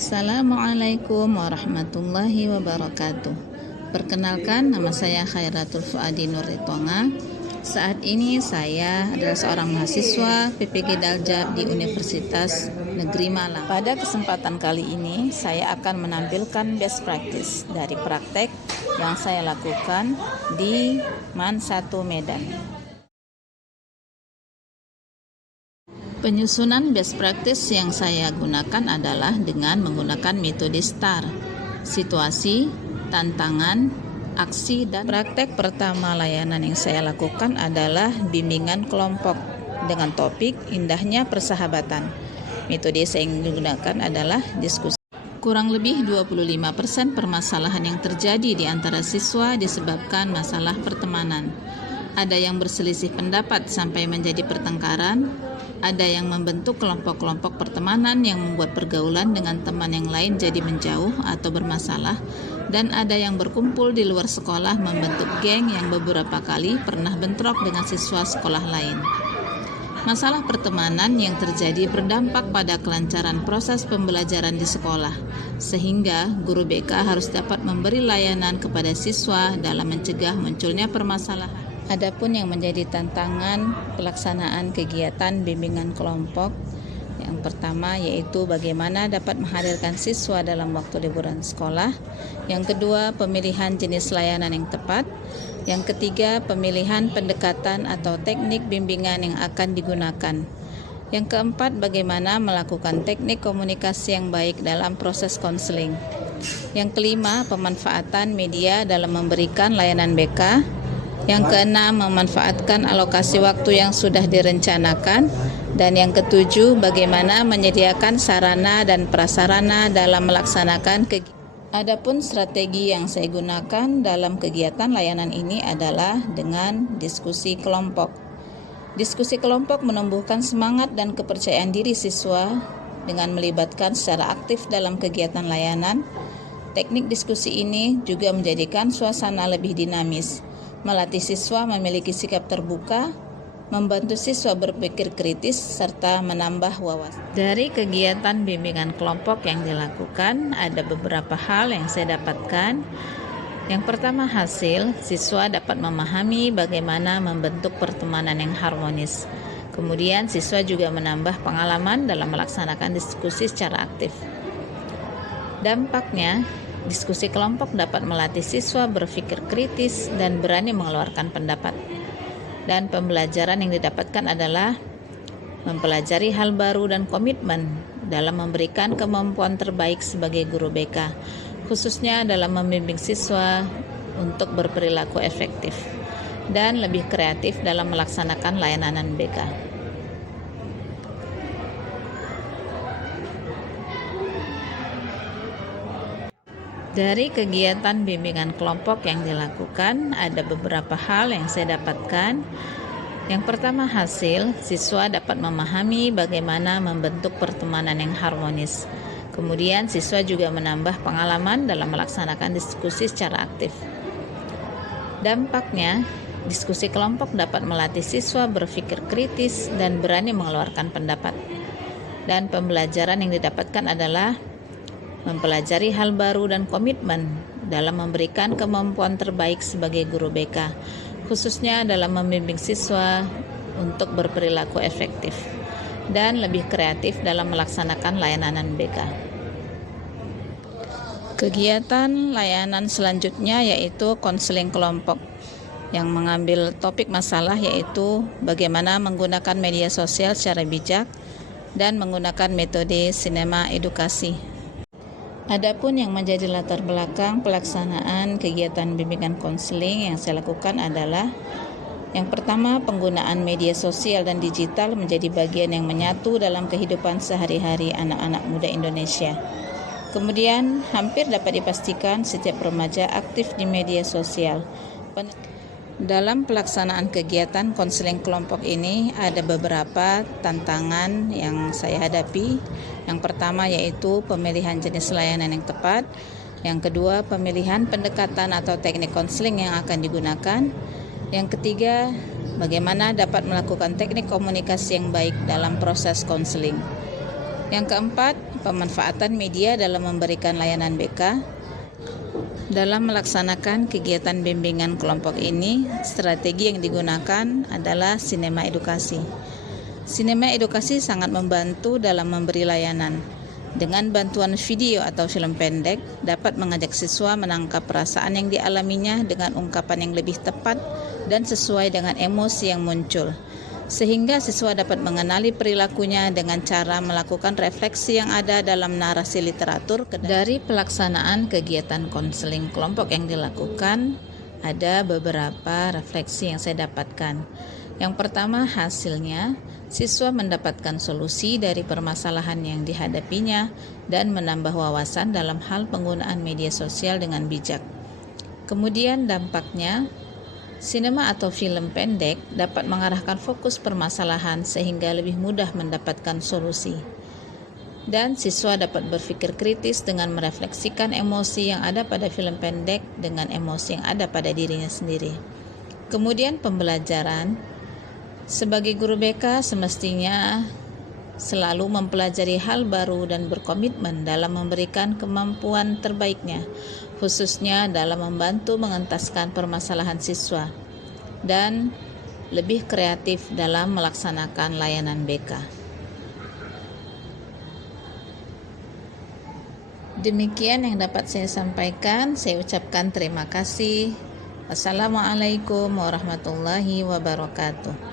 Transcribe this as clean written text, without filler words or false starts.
Assalamualaikum warahmatullahi wabarakatuh. Perkenalkan, nama saya Khairatul Fuadi Nuritonga. Saat ini saya adalah seorang mahasiswa PPG Daljab di Universitas Negeri Malang. Pada kesempatan kali ini saya akan menampilkan best practice dari praktek yang saya lakukan di MAN 1 Medan. Penyusunan best practice yang saya gunakan adalah dengan menggunakan metode STAR, situasi, tantangan, aksi, dan praktek pertama layanan yang saya lakukan adalah bimbingan kelompok dengan topik indahnya persahabatan. Metode saya yang digunakan adalah diskusi. Kurang lebih 25% permasalahan yang terjadi di antara siswa disebabkan masalah pertemanan. Ada yang berselisih pendapat sampai menjadi pertengkaran. Ada yang membentuk kelompok-kelompok pertemanan yang membuat pergaulan dengan teman yang lain jadi menjauh atau bermasalah, dan ada yang berkumpul di luar sekolah membentuk geng yang beberapa kali pernah bentrok dengan siswa sekolah lain. Masalah pertemanan yang terjadi berdampak pada kelancaran proses pembelajaran di sekolah, sehingga guru BK harus dapat memberi layanan kepada siswa dalam mencegah munculnya permasalahan. Adapun yang menjadi tantangan pelaksanaan kegiatan bimbingan kelompok, yang pertama yaitu bagaimana dapat menghadirkan siswa dalam waktu liburan sekolah. Yang kedua, pemilihan jenis layanan yang tepat. Yang ketiga, pemilihan pendekatan atau teknik bimbingan yang akan digunakan. Yang keempat, bagaimana melakukan teknik komunikasi yang baik dalam proses konseling. Yang kelima, pemanfaatan media dalam memberikan layanan BK. Yang keenam, memanfaatkan alokasi waktu yang sudah direncanakan. Dan yang ketujuh, bagaimana menyediakan sarana dan prasarana dalam melaksanakan kegiatan. Adapun strategi yang saya gunakan dalam kegiatan layanan ini adalah dengan diskusi kelompok. Diskusi kelompok menumbuhkan semangat dan kepercayaan diri siswa dengan melibatkan secara aktif dalam kegiatan layanan. Teknik diskusi ini juga menjadikan suasana lebih dinamis, melatih siswa memiliki sikap terbuka, membantu siswa berpikir kritis, serta menambah wawasan. Dari kegiatan bimbingan kelompok yang dilakukan, ada beberapa hal yang saya dapatkan. Yang pertama, hasil siswa dapat memahami bagaimana membentuk pertemanan yang harmonis. Kemudian siswa juga menambah pengalaman dalam melaksanakan diskusi secara aktif. Dampaknya, diskusi kelompok dapat melatih siswa berpikir kritis dan berani mengeluarkan pendapat. Dan pembelajaran yang didapatkan adalah mempelajari hal baru dan komitmen dalam memberikan kemampuan terbaik sebagai guru BK, khususnya dalam membimbing siswa untuk berperilaku efektif dan lebih kreatif dalam melaksanakan layanan BK. Dari kegiatan bimbingan kelompok yang dilakukan, ada beberapa hal yang saya dapatkan. Yang pertama, hasil siswa dapat memahami bagaimana membentuk pertemanan yang harmonis. Kemudian siswa juga menambah pengalaman dalam melaksanakan diskusi secara aktif. Dampaknya, diskusi kelompok dapat melatih siswa berpikir kritis dan berani mengeluarkan pendapat. Dan pembelajaran yang didapatkan adalah mempelajari hal baru dan komitmen dalam memberikan kemampuan terbaik sebagai guru BK, khususnya dalam membimbing siswa untuk berperilaku efektif dan lebih kreatif dalam melaksanakan layanan BK. Kegiatan layanan selanjutnya yaitu konseling kelompok yang mengambil topik masalah yaitu bagaimana menggunakan media sosial secara bijak dan menggunakan metode sinema edukasi. Adapun yang menjadi latar belakang pelaksanaan kegiatan bimbingan konseling yang saya lakukan adalah yang pertama, penggunaan media sosial dan digital menjadi bagian yang menyatu dalam kehidupan sehari-hari anak-anak muda Indonesia. Kemudian, hampir dapat dipastikan setiap remaja aktif di media sosial. Dalam pelaksanaan kegiatan konseling kelompok ini ada beberapa tantangan yang saya hadapi. Yang pertama yaitu pemilihan jenis layanan yang tepat. Yang kedua, pemilihan pendekatan atau teknik konseling yang akan digunakan. Yang ketiga, bagaimana dapat melakukan teknik komunikasi yang baik dalam proses konseling. Yang keempat, pemanfaatan media dalam memberikan layanan BK. Dalam melaksanakan kegiatan bimbingan kelompok ini, strategi yang digunakan adalah sinema edukasi. Sinema edukasi sangat membantu dalam memberi layanan. Dengan bantuan video atau film pendek, dapat mengajak siswa menangkap perasaan yang dialaminya dengan ungkapan yang lebih tepat dan sesuai dengan emosi yang muncul, sehingga siswa dapat mengenali perilakunya dengan cara melakukan refleksi yang ada dalam narasi literatur. Dari pelaksanaan kegiatan konseling kelompok yang dilakukan, ada beberapa refleksi yang saya dapatkan. Yang pertama, hasilnya siswa mendapatkan solusi dari permasalahan yang dihadapinya dan menambah wawasan dalam hal penggunaan media sosial dengan bijak. Kemudian dampaknya, sinema atau film pendek dapat mengarahkan fokus permasalahan sehingga lebih mudah mendapatkan solusi. Dan siswa dapat berpikir kritis dengan merefleksikan emosi yang ada pada film pendek dengan emosi yang ada pada dirinya sendiri. Kemudian pembelajaran. Sebagai guru BK semestinya selalu mempelajari hal baru dan berkomitmen dalam memberikan kemampuan terbaiknya, khususnya dalam membantu mengentaskan permasalahan siswa dan lebih kreatif dalam melaksanakan layanan BK. Demikian yang dapat saya sampaikan. Saya ucapkan terima kasih. Wassalamualaikum warahmatullahi wabarakatuh.